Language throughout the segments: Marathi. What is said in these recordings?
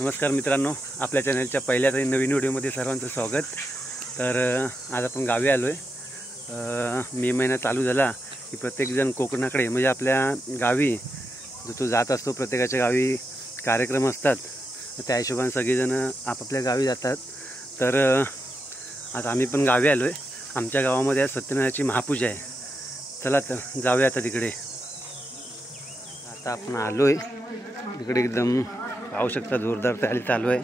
नमस्कार मित्रांनो, आपल्या चॅनलच्या पहिल्या तरी नवीन व्हिडिओमध्ये सर्वांचं स्वागत। तर आज आपण गावी आलो आहे। मे महिना चालू झाला की प्रत्येकजण कोकणाकडे म्हणजे आपल्या गावी जो तो जात असतो। प्रत्येकाच्या गावी कार्यक्रम असतात, त्या हिशोबाने सगळेजण आपापल्या गावी जातात। तर आज आम्ही पण गावी आलो आहे। आमच्या गावामध्ये आज सत्यनारायणाची महापूजा आहे। चला तर जाऊया आता तिकडे। आता आपण आलो आहे तिकडे, एकदम पाहू शकता जोरदार तयारी चालू आहे।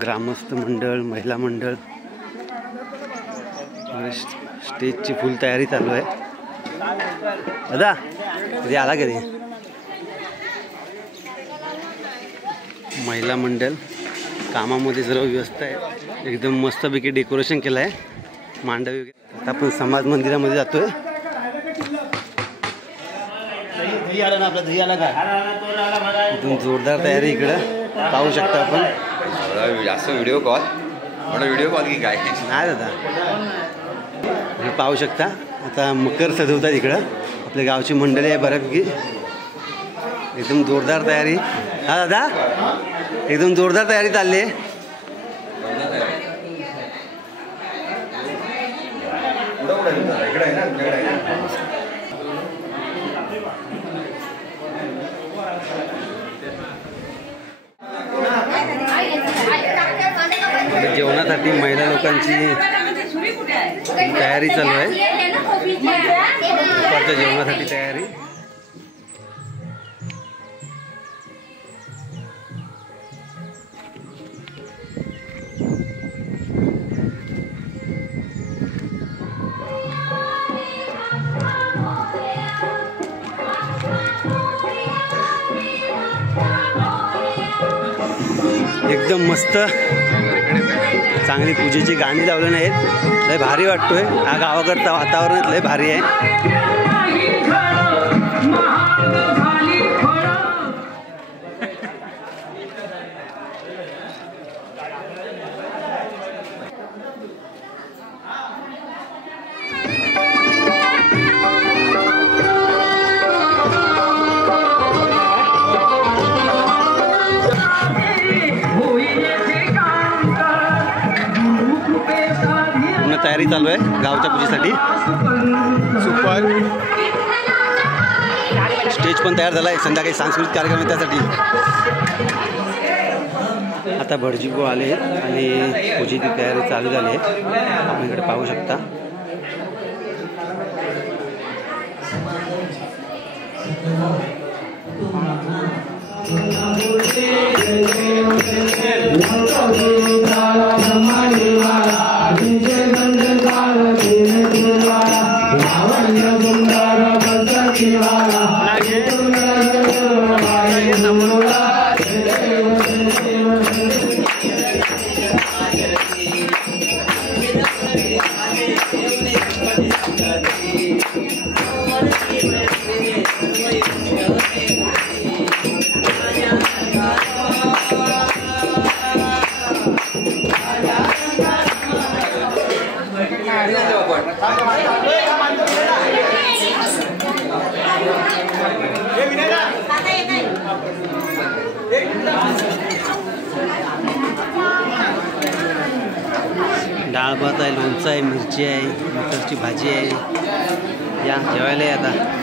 ग्रामस्थ मंडळ, महिला मंडळ, स्टेजची फुल तयारी चालू आहे। दादा कधी आला घरी? महिला मंडळ कामामध्ये सर्व व्यस्त आहे। एकदम मस्तपैकी डेकोरेशन केलं आहे, मांडव वगैरे। आता आपण समाज मंदिरामध्ये जातोय। दही आला ना आपला, दही आला का? एकदम जोरदार तयारी इकडं पाहू शकता आपण। जास्त व्हिडिओ कॉल की काय नाही दादा, हे पाहू शकता। आता मकर सजवतात इकडं, आपल्या गावची मंडळी आहे बऱ्यापैकी। एकदम जोरदार तयारी। हा दादा, एकदम जोरदार तयारी चालली आहे। जेवणासाठी महिला लोकांची तयारी चालू आहे। दुपारच्या जेवणासाठी तयारी। एकदम मस्त चांगली पूजेची गाणी लावले नाहीत। लय भारी वाटतोय, हा गावाकडचा वातावरण लय भारी आहे। तयारी चालू आहे गावच्या पूजेसाठी। सुपर स्टेज पण तयार झाला आहे, संध्याकाळी सांस्कृतिक कार्यक्रम आहे त्यासाठी। आता भटजी आले आणि पूजेची तयारी चालू झाली आहे, आपण इकडे पाहू शकता। डाळ भात आहे, लोणचं आहे, मिरची आहे, मटरची भाजी आहे। या जेवायला आहे आता।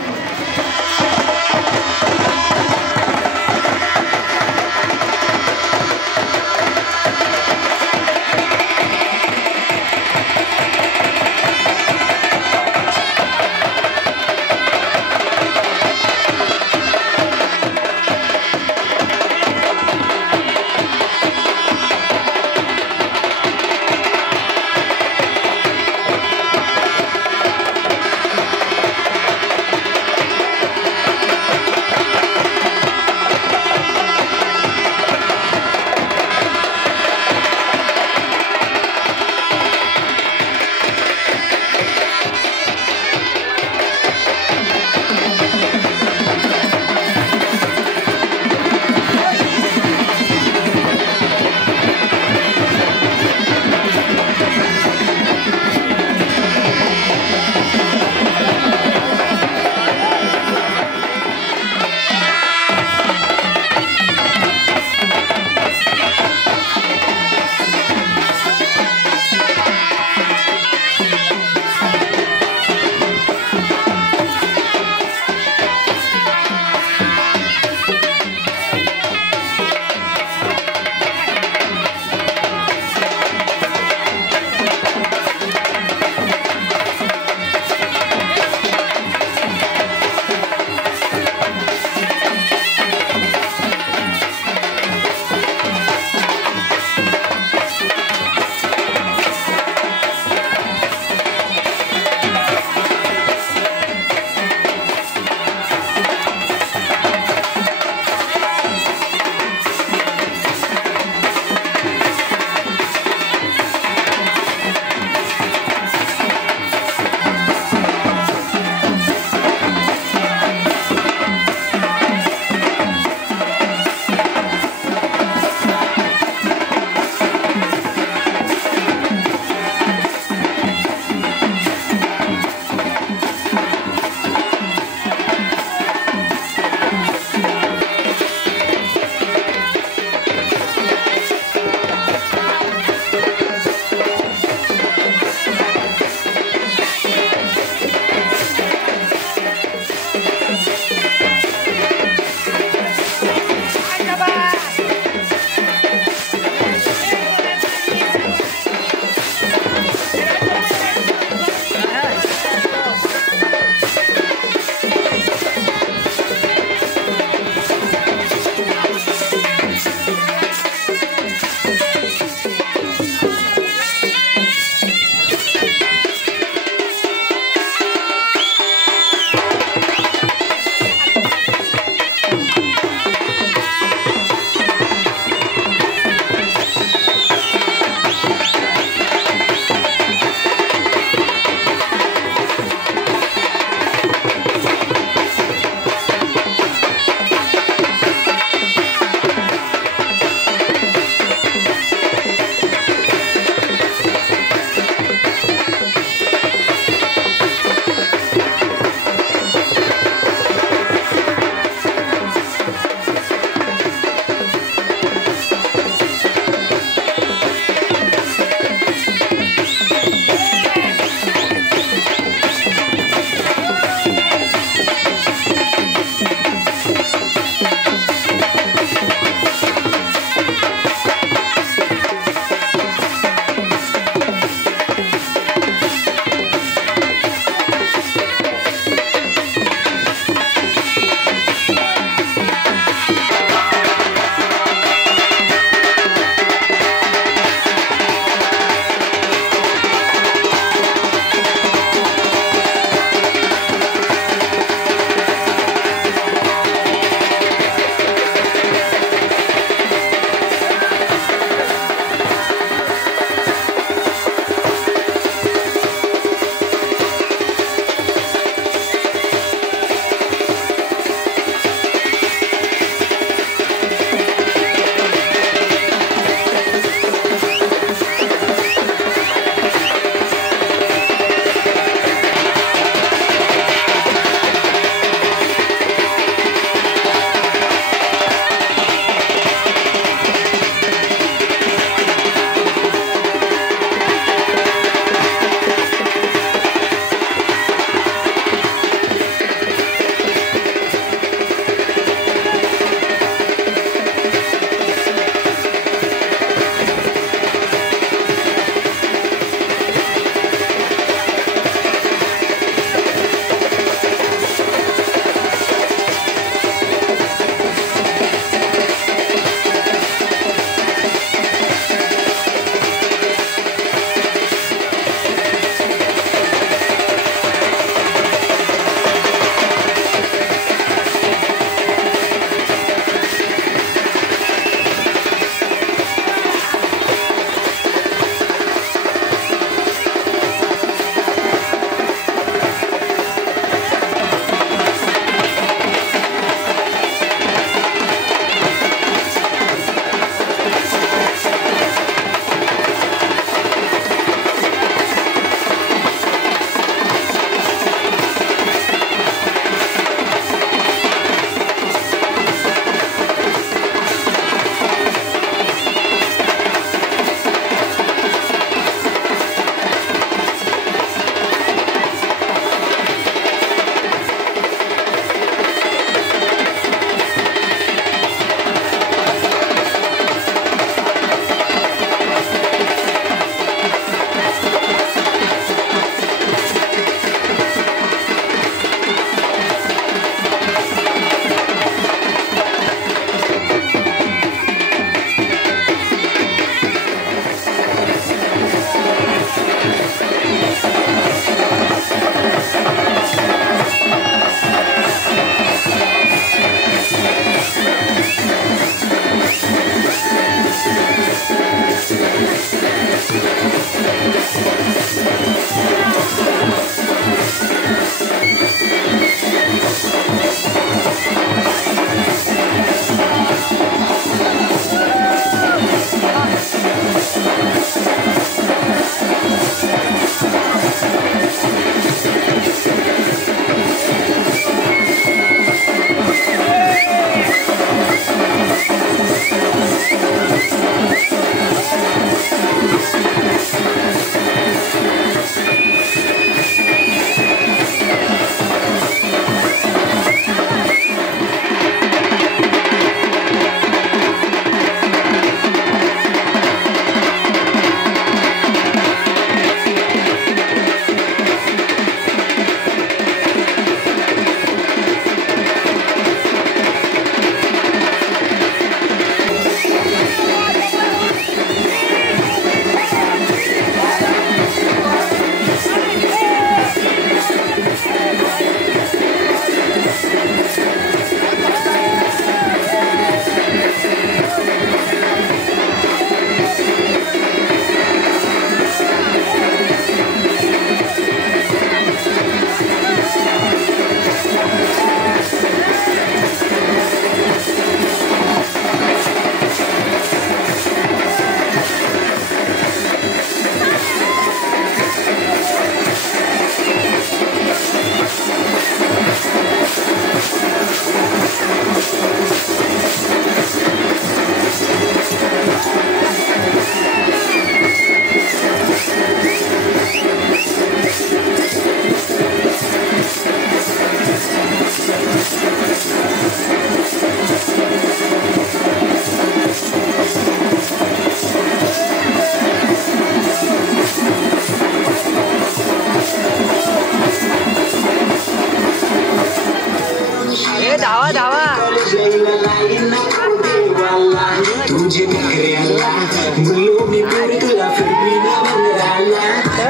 तुझे प्याऱ्याला बोलो मी गोरी तुला फिरवीना मंगराला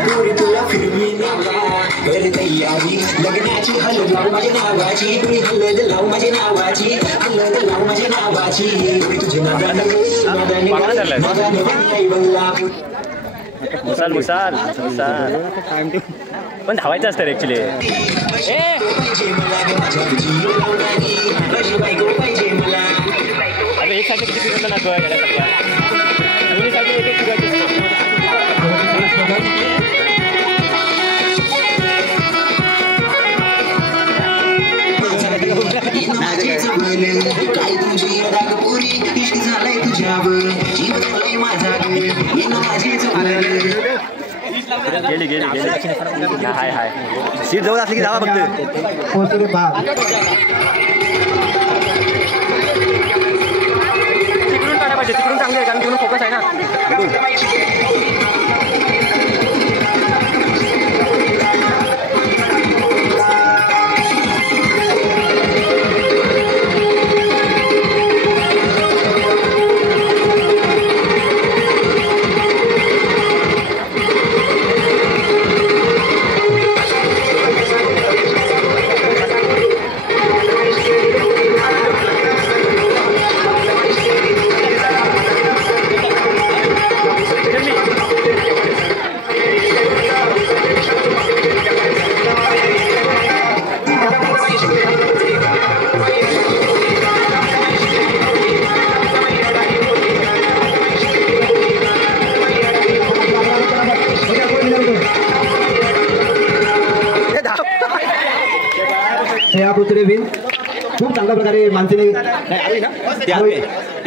गोरी तुला फिरवीना कर तयारी लग्नाची हलद लाव माझ्या नावाची तुम्ही हलद लाव माझ्या नावाची हलद लाव माझ्या नावाची तुझे नादाने बंगला मुसाल मुसाल मुसाल पण धावायचं असतं ऍक्च्युली अरे एक साईड किती फिरवलं ना गोव्या गेल्या सगळ्या दोन्ही साईड एक एक फिरवायची काय तुझी रागपुरी इश्क झालाय तुझ्यावर जीव झालाय माझा गेली गेली गेली हाय हाय सीट जवळ असली की जावा फक्त तिकडून काढा पाहिजे तिकडून चांगली आहे कारण तिकडून फोकस आहे ना खूप चांगल्या प्रकारे माणसाने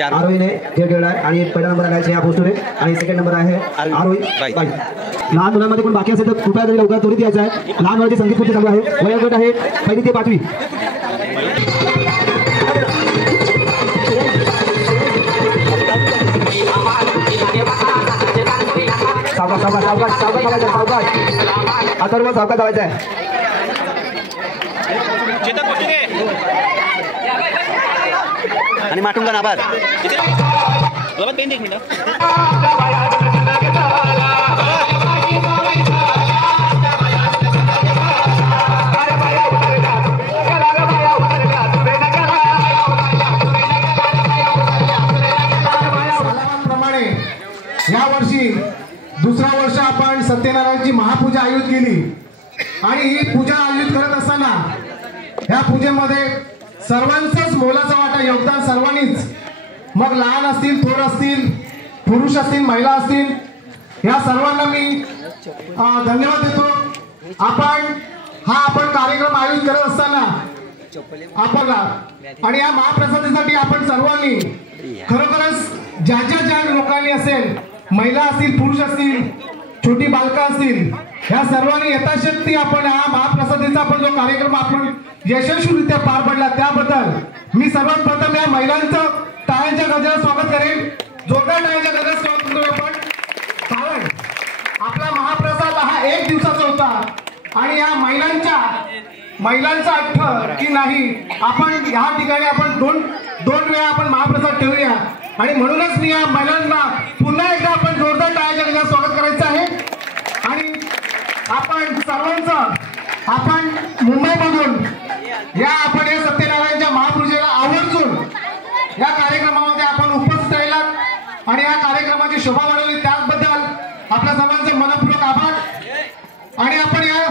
आरोहीने खेळ खेळला आहे आणि पहिला नंबर आहे श्रेया पोस्टुरे आणि सेकंड नंबर आहे आरोही बाई. लहान मुलांमध्ये पण बाकी असेल तर कृपया तरी लवकर त्वरित यायचं आहे. लहान मुलांचे संगीत खूप चांगलं आहे. वयोगट आहे 1ली ते 5वी. सावकाश सावकाश सावकाश सावकाश धावायचं सावकाश अथर्व सावकाश धावायचं आहे. आणि माटुंगा नाबाद या वर्षी दुसरा वर्ष आपण सत्यनारायणची महापूजा आयोजित केली आणि ही पूजा आयोजित करत असताना या पूजेमध्ये सर्वांचाच मोलाचा वाटा योगदान सर्वांनीच मग लहान असतील थोर असतील पुरुष असतील महिला असतील या सर्वांना मी धन्यवाद देतो. आपण कार्यक्रम आयोजित करत असताना आपण आणि या महाप्रसादासाठी आपण सर्वांनी खरोखरच ज्या लोकांनी असेल महिला असतील पुरुष असतील छोटी बालका असतील या सर्वांनी यथाशक्ती आपण हा महाप्रसादाचा आपण जो कार्यक्रम आपण यशस्वीरित्या पार पडला त्याबद्दल मी सर्वात प्रथम या महिलांचं टाळ्यांच्या गजरात स्वागत करेन. जोरदार टाळ्यांच्या गजरात स्वागत करू आपण. कारण आपला महाप्रसाद हा 1 दिवसाचा होता आणि या महिलांचा अर्थ की नाही आपण ह्या ठिकाणी आपण दोन वेळा आपण महाप्रसाद ठेवूया आणि म्हणूनच मी या महिलांना पुन्हा एकदा आपण जोरदार टाळ्यांच्या गजरात स्वागत करायचं आहे. आणि आपण सर्वांचं आपण मुंबईमधून आपण या सत्यनारायणच्या महापूजेला आवर्जून या कार्यक्रमामध्ये आपण उपस्थित राहिलात आणि या कार्यक्रमाची शोभा वाढवली त्याबद्दल आपल्या सर्वांचे मनपूर्वक आभार. आणि आपण या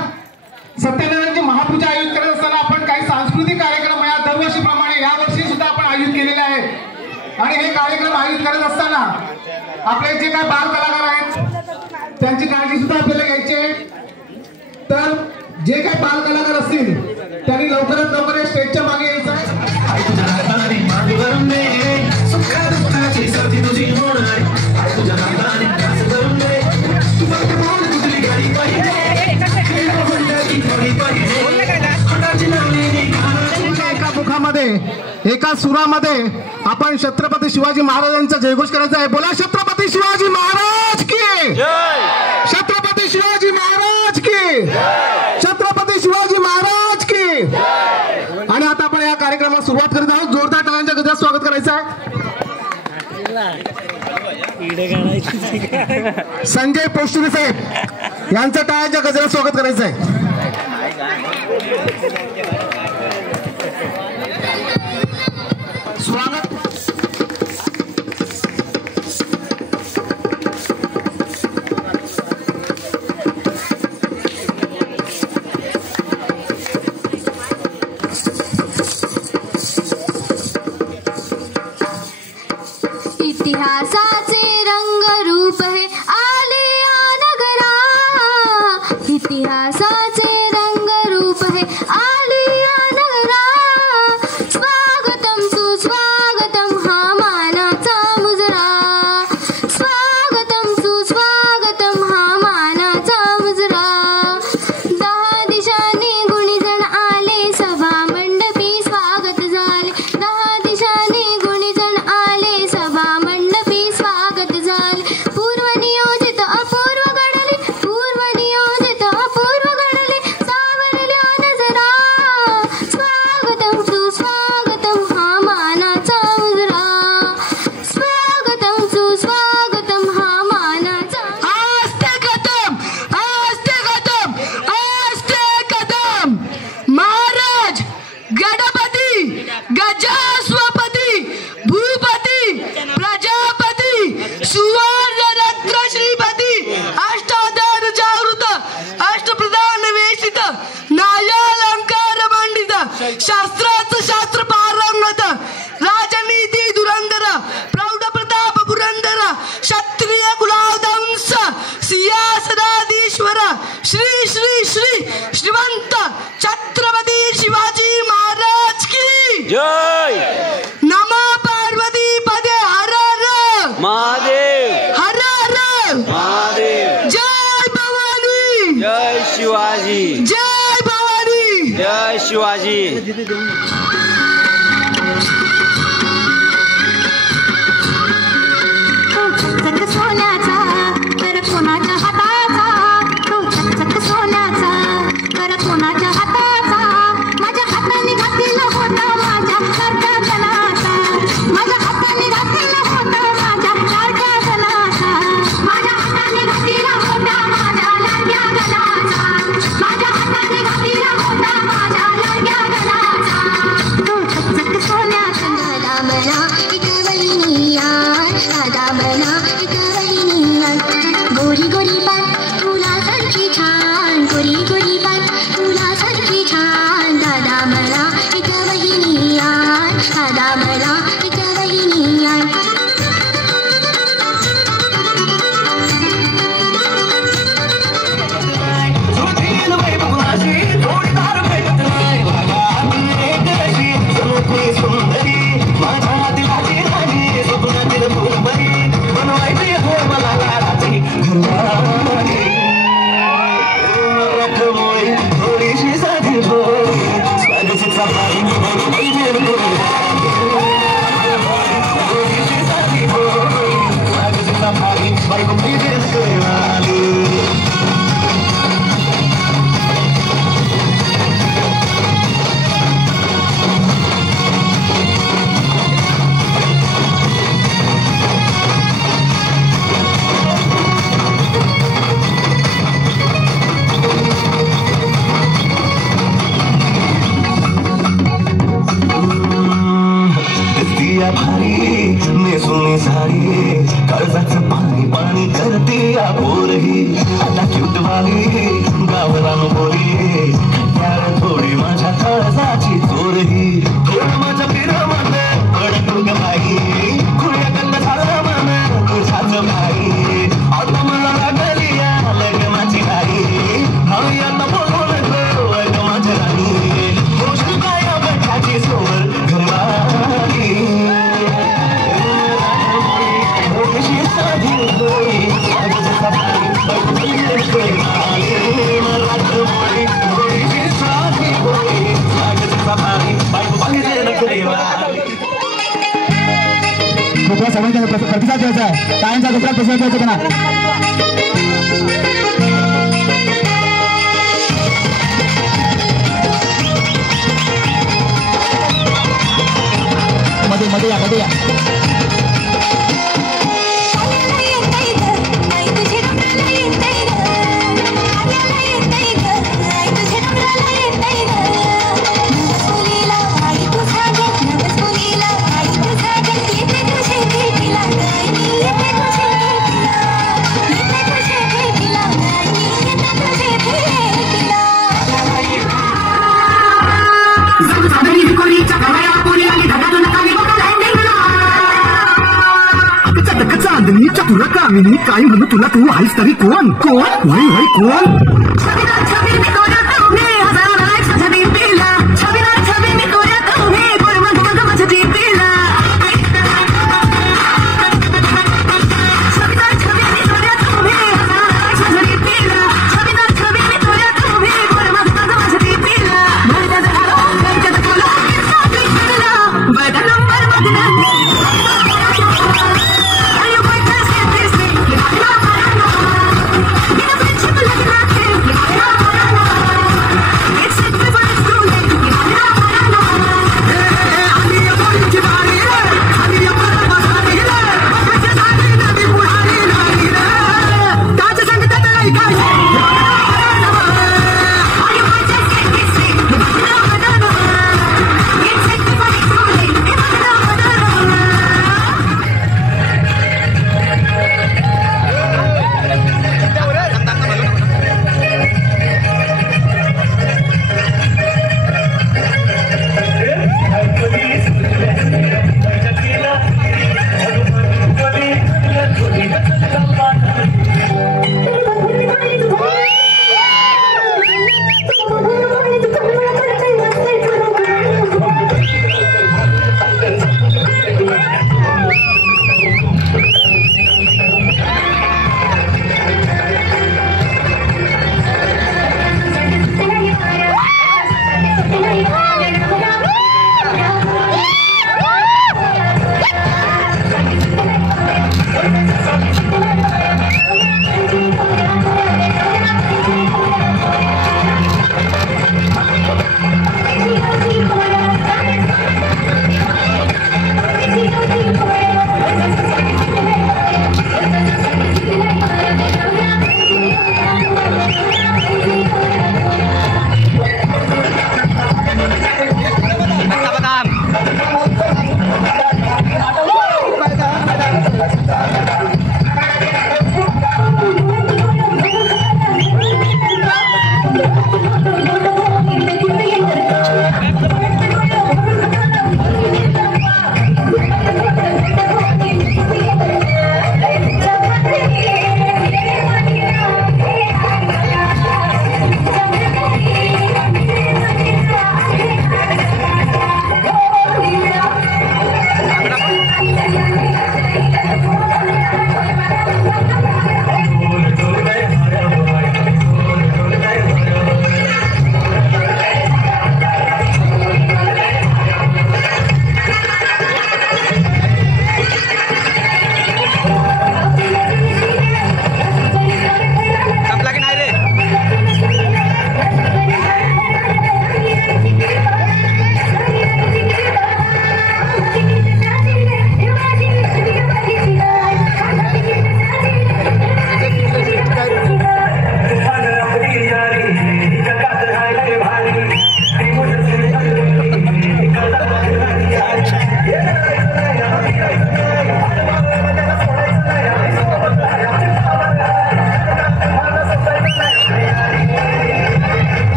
सत्यनारायणची महापूजा आयोजित करत असताना आपण काही सांस्कृतिक कार्यक्रम या दरवर्षीप्रमाणे यावर्षी सुद्धा आपण आयोजित केलेले आहेत. आणि हे कार्यक्रम आयोजित करत असताना आपले जे काही बाल कलाकार आहेत त्यांची काळजी सुद्धा आपल्याला घ्यायची आहे. तर जे काही बाल कलाकार असतील त्यांनी लवकरात लवकर स्टेजच्या मागे यायचं आहे. एका मुखामध्ये एका सुरामध्ये आपण छत्रपती शिवाजी महाराजांचा जयघोष करायचा आहे. बोला छत्रपती शिवाजी महाराज की जय. छत्रपती शिवाजी महाराज की जय. छत्रपती शिवाजी महाराज की जय. आणि आता आपण या कार्यक्रमाला सुरुवात करत आहोत. जोरदार टाळ्यांच्या गजरात स्वागत करायचं आहे. संजय पोष्टुरे साहेब यांचं टाळ्यांच्या गजरात स्वागत करायचं आहे. स्वागत इतिहासाचे रंगरूप है आलिया नगरा, इतिहासाचे रंगरूप है आलिया नगरा. स्वागतम सुस्वागतम हा मानाचा मुजरा, स्वागतम सुस्वागतम हा मानाचा मुजरा. 10 दिशांनी गुणीजण आले सभा मंडपी स्वागत झाले, 10 दिशांनी गुणीजण आले सभा मंडपी स्वागत झाले. पूर्व नियोजित अपूर्व घडले, पूर्व नियोजित अपूर्व घडले, सावरल्या नजरा. स्वागतम सुस्वागतम हा मानाचा मुजरा, स्वागतम सुस्वागतम हा मानाचा. आस्ते कदम आस्ते कदम आस्ते कदम. महाराज गणपती गजास्वपती भूपती प्रजापती सुवर्ण रत्न श्रीपती अष्टादर जागृत अष्टप्रधान वेशित नायालंकार मंडित शास्त्राचं शास्त्र पारंगत राजनीती धुरंधर प्रौढ प्रताप पुरंदर क्षत्रिय कुलावंश सिंहासनाधीश्वर श्री श्री श्री श्रीमंत छत्रपती शिवाजी महाराज की जय. नमो पार्वती पदे हर हर महादेव हर हर महादेव. जय भवानी जय शिवाजी, जय भवानी. जय शिवाजी. चकचक सोन्याचा कर कोणाच्या हाताचा, तो चकचक सोन्याचा कर कोणाच्या हाताचा. माझ्या हाताने घातलेला होता माझ्या लाडक्या जनाचा, माझ्या हाताने घातलेला होता माझ्या लाडक्या जनाचा, माझ्या हाताने घातलेला होता माझ्या लाडक्या जनाचा, माझ्या हाताने घातलेला होता माझ्या लाडक्या जनाचा. तो चकचक सोन्याचा दादा बना एक वहिनीया, दादा बना एक वहिनीया. गोरी गोरी बात तुला सारखी छान, गोरी गोरी बात तुला सारखी छान. दादा बना एक वहिनीया, दादा बना एक वहिनीया. कर्जाचं पाणी पाणी करते या पोरही आता क्यूटवाली गावरान बोली त्याला थोडी माझ्या कर्जाची चोरही थोडं माझ्या पिरामन कडक बाई खुल्या कंद झालं मन तुझ्याच भाई आता मला लागली या लग्नाची बाई हवी आता बोलवून लग्न माझ्या राणी गोष्ट काय बटाची सोर घरवाली कृपया सगळ्यांचा प्रतिसाद द्यायचा आहे. टाळ्यांचा दुसरा प्रतिसाद द्यायचा त्यांना. मध्ये या. तुला का मी काय म्हणू तुला, तू आहेस तरी कोण कोण होय होय कोण.